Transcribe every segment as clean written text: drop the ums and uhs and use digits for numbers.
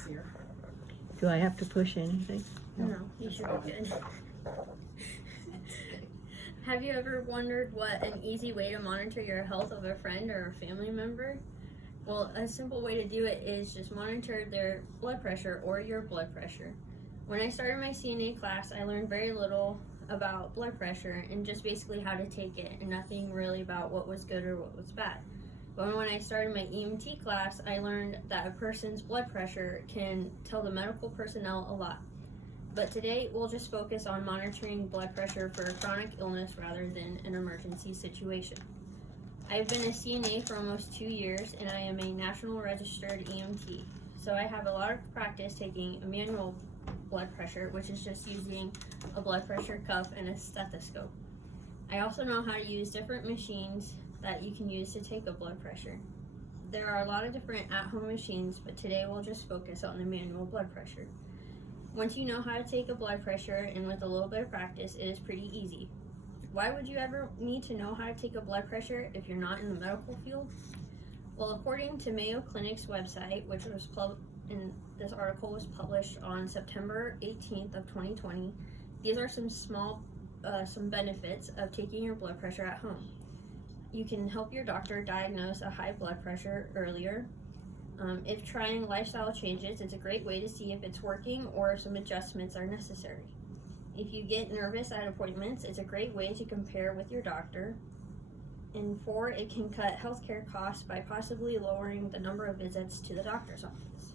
easier. Do I have to push anything? No, you should be good. Have you ever wondered what an easy way to monitor your health of a friend or a family member? Well, a simple way to do it is just monitor their blood pressure or your blood pressure. When I started my CNA class, I learned very little about blood pressure and just basically how to take it, and nothing really about what was good or what was bad. But when I started my EMT class, I learned that a person's blood pressure can tell the medical personnel a lot. But today, we'll just focus on monitoring blood pressure for a chronic illness rather than an emergency situation. I've been a CNA for almost 2 years, and I am a national registered EMT. So I have a lot of practice taking a manual blood pressure, which is just using a blood pressure cuff and a stethoscope. I also know how to use different machines that you can use to take a blood pressure. There are a lot of different at-home machines, but today we'll just focus on the manual blood pressure. Once you know how to take a blood pressure, and with a little bit of practice, it is pretty easy. Why would you ever need to know how to take a blood pressure if you're not in the medical field? Well, according to Mayo Clinic's website, which was and this article was published on September 18th of 2020, these are some benefits of taking your blood pressure at home. You can help your doctor diagnose a high blood pressure earlier. If trying lifestyle changes, it's a great way to see if it's working or if some adjustments are necessary. If you get nervous at appointments, it's a great way to compare with your doctor. And 4, it can cut healthcare costs by possibly lowering the number of visits to the doctor's office.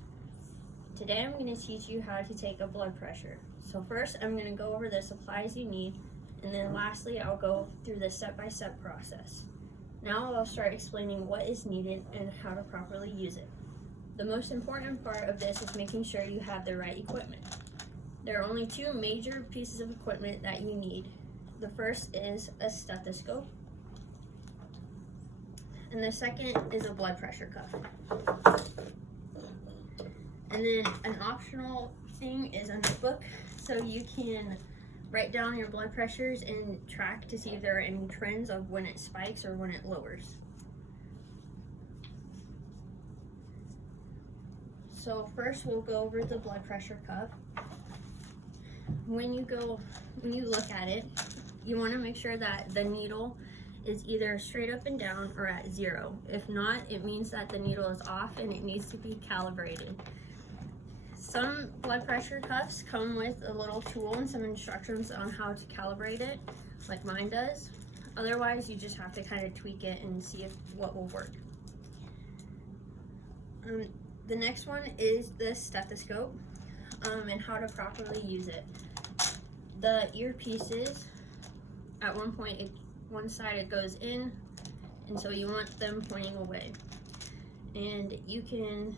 Today I'm going to teach you how to take a blood pressure. So first I'm going to go over the supplies you need, and then lastly I'll go through the step-by-step process. Now I'll start explaining what is needed and how to properly use it. The most important part of this is making sure you have the right equipment. There are only 2 major pieces of equipment that you need. The first is a stethoscope, and the second is a blood pressure cuff. And then an optional thing is a notebook, so you can write down your blood pressures and track to see if there are any trends of when it spikes or when it lowers. So first we'll go over the blood pressure cuff. When you look at it, you want to make sure that the needle is either straight up and down or at 0. If not, it means that the needle is off and it needs to be calibrated. Some blood pressure cuffs come with a little tool and some instructions on how to calibrate it, like mine does. Otherwise, you just have to kind of tweak it and see what will work. The next one is the stethoscope, and how to properly use it. The earpieces, at one side it goes in, and so you want them pointing away. And you can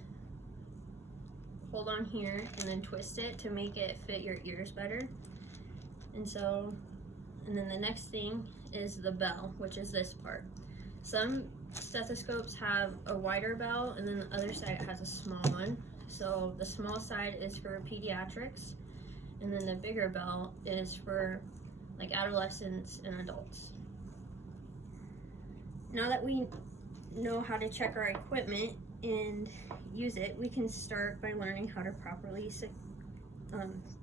hold on here and then twist it to make it fit your ears better. And then the next thing is the bell, which is this part. Some stethoscopes have a wider bell, and then the other side has a small one. So the small side is for pediatrics, and then the bigger bell is for like adolescents and adults. Now that we know how to check our equipment and use it, we can start by learning how to properly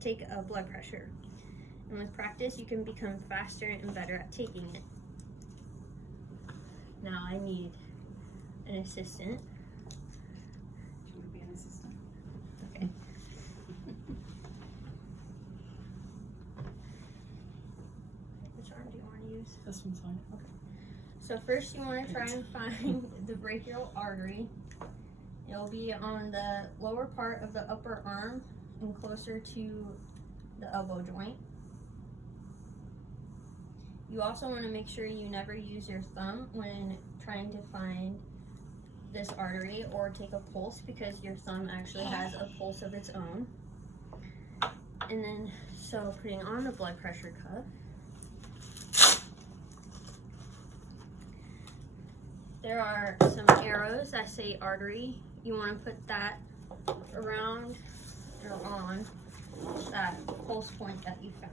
take a blood pressure. And with practice, you can become faster and better at taking it. Now I need an assistant. Do you want to be an assistant? Okay. Which arm do you want to use? This one's fine. Okay. So first you want to try and find the brachial artery. It'll be on the lower part of the upper arm and closer to the elbow joint. You also want to make sure you never use your thumb when trying to find this artery or take a pulse, because your thumb actually has a pulse of its own. And then, so putting on the blood pressure cuff, there are some arrows that say artery. You want to put that around or on that pulse point that you found.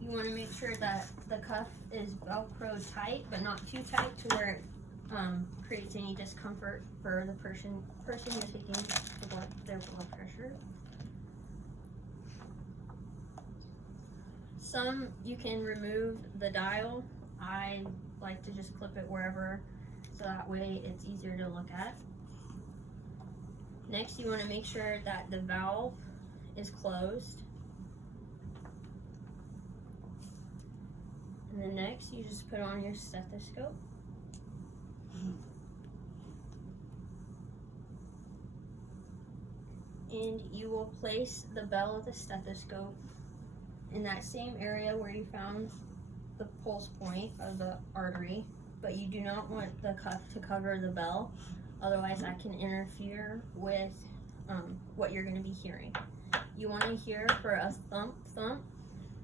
You want to make sure that the cuff is Velcro tight, but not too tight to where creates any discomfort for the person you're taking their blood pressure. Some you can remove the dial. I like to just clip it wherever, so that way it's easier to look at. Next, you want to make sure that the valve is closed. And then next, you just put on your stethoscope. And you will place the bell of the stethoscope in that same area where you found the pulse point of the artery, but you do not want the cuff to cover the bell, otherwise that can interfere with what you're going to be hearing. You want to hear for a thump,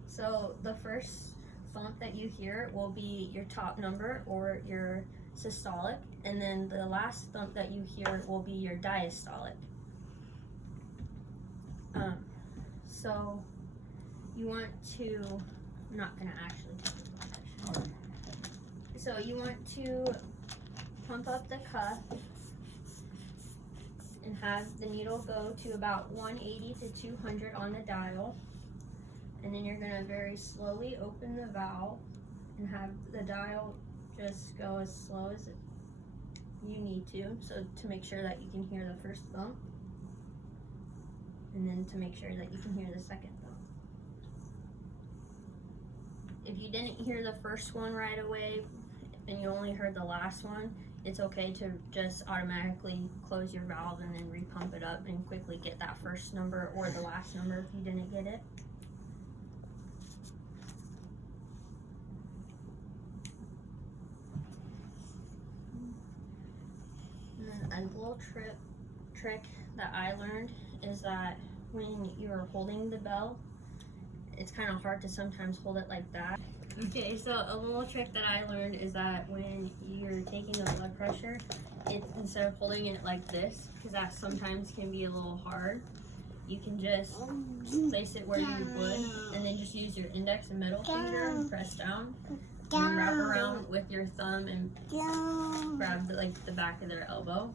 so the first thump that you hear will be your top number or your systolic, and then the last thump that you hear will be your diastolic. So you want to, I'm not going to actually do this. So you want to pump up the cuff and have the needle go to about 180 to 200 on the dial. And then you're going to very slowly open the valve and have the dial just go as slow as you need to, so to make sure that you can hear the first thump, and then to make sure that you can hear the second thump. If you didn't hear the first one right away and you only heard the last one, it's okay to just automatically close your valve and then repump it up and quickly get that first number or the last number if you didn't get it. And then a little trick that I learned is that when you're holding the bell, it's kind of hard to sometimes hold it like that. Okay, so a little trick that I learned is that when you're taking the blood pressure, it's instead of holding it like this, because that sometimes can be a little hard, you can just place it where you would, and then just use your index and middle finger and press down, and then wrap around with your thumb and grab the back of their elbow.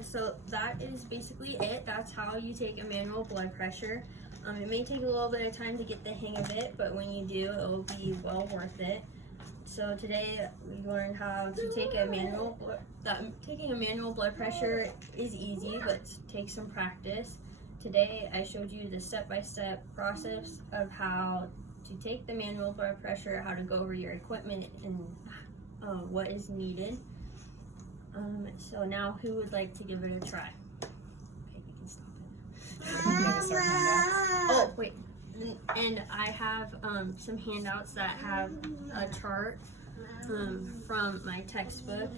So that is basically it. That's how you take a manual blood pressure. It may take a little bit of time to get the hang of it, but when you do, it will be well worth it. So today we learned how to take a manual. Taking a manual blood pressure is easy, but takes some practice. Today I showed you the step-by-step process of how to take the manual blood pressure, how to go over your equipment, and what is needed. So now who would like to give it a try? Okay, you can stop it. Oh, wait. And I have some handouts that have a chart from my textbook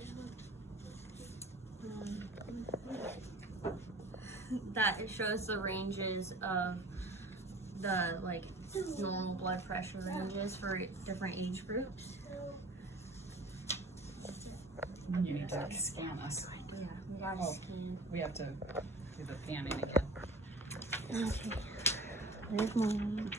that it shows the ranges of the normal blood pressure ranges for different age groups. You need to scan us. Yeah, we gotta scan. We have to do the scanning again. Okay. There's mine.